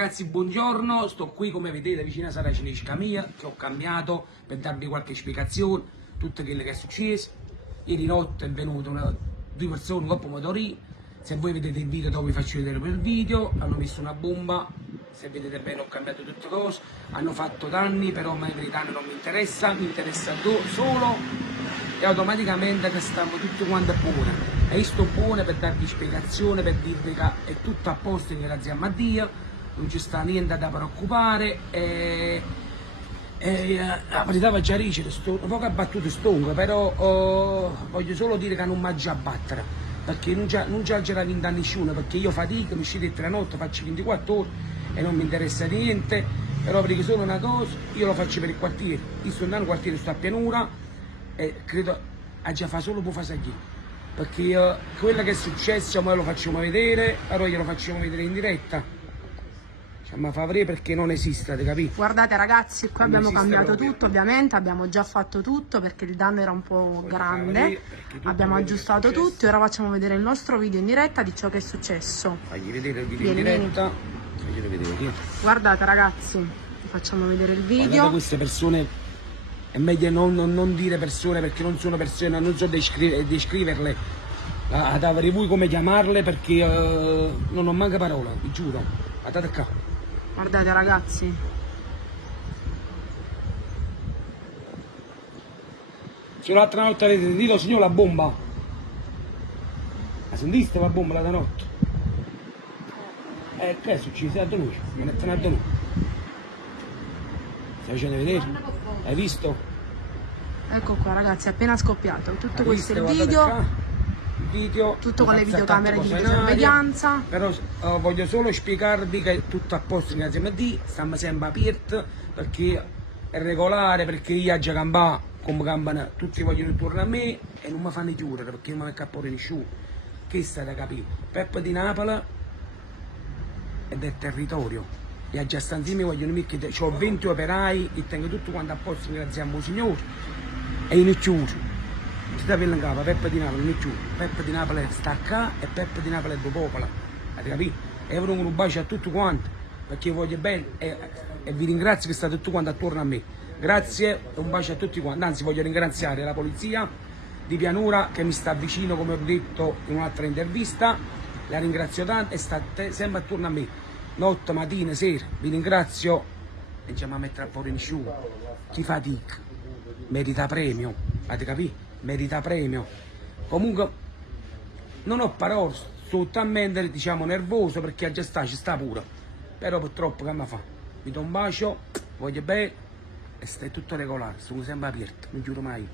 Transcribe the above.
ragazzi, buongiorno, sto qui come vedete vicino a Sara Cinesca mia, che ho cambiato per darvi qualche spiegazione, tutto quello che è successo. Ieri notte è venuto due persone con pomodori, se voi vedete il video dove vi faccio vedere quel video, hanno messo una bomba, se vedete bene ho cambiato tutte cose, hanno fatto danni, però a me per i danni non mi interessa solo e automaticamente che stiamo tutti quanti buoni. E io sto buono per darvi spiegazione, per dirvi che è tutto a posto grazie a Dio, non ci sta niente da preoccupare la verità va già dicere, un po' che ha battuto stongo, però voglio solo dire che non mi già battere, perché non già c'era vinta a nessuno, perché io fatico, mi uscite 3 notti, faccio 24 ore e non mi interessa niente, però perché sono una cosa, io lo faccio per il quartiere, io sto andando al quartiere, sto a pianura e credo a già fa solo può fare perché quello che è successo me lo facciamo vedere, allora glielo facciamo vedere in diretta. Ma fa vedere perché non esiste, capito? Guardate ragazzi, qua non abbiamo cambiato proprio. Tutto, ovviamente abbiamo già fatto tutto perché il danno era un po' grande, abbiamo aggiustato tutto e ora facciamo vedere il nostro video in diretta di ciò che è successo. Fagli vedere il video in diretta. Faglielo vedere. Guardate ragazzi, vi facciamo vedere il video. Guardate queste persone, è meglio non dire persone perché non sono persone, non so descriverle, ad avere voi come chiamarle perché non ho manca parola, vi giuro. Guardate qua. Guardate ragazzi. Se l'altra notte avete sentito, signor, la bomba. La sentiste la bomba l'altra notte? Che è successo? È a noi, non è tornato a noi. Stai facendo vedere? Hai visto? Ecco qua ragazzi, è appena scoppiato. Tutto questo è il video. Tutto con le videocamere di videosorveglianza. Però voglio solo spiegarvi che è tutto a posto grazie a Dio, stiamo sempre aperti perché è regolare, perché io già campà come campano, tutti vogliono tornare a me e non mi fanno chiudere perché non mi cappore nessuno. Che sta da capire? Peppa di Napoli è del territorio e a già stanzimi vogliono me che ho 20 operai e tengo tutto quanto a posto grazie a mio signore e in chiuso. Si sta per in capo, Peppa di Napoli, non più. Peppa di Napoli sta qua e Peppa di Napoli è due popoli. Avete capito? E io un bacio a tutti quanti, perché voglio bene e vi ringrazio che state tutti quanti attorno a me. Grazie e un bacio a tutti quanti. Anzi, voglio ringraziare la polizia di Pianura che mi sta vicino, come ho detto in un'altra intervista. La ringrazio tanto e state sempre attorno a me. Notte, mattina, sera. Vi ringrazio e ci a mettere a fuori nessuno. Chi fatica merita premio. Avete capito? Merita premio. Comunque non ho parole, sto talmente diciamo nervoso perché già ci sta pure, però purtroppo che mi fa? Vi do un bacio, voglio bene e stai tutto regolare, sono sempre aperto, non giuro mai.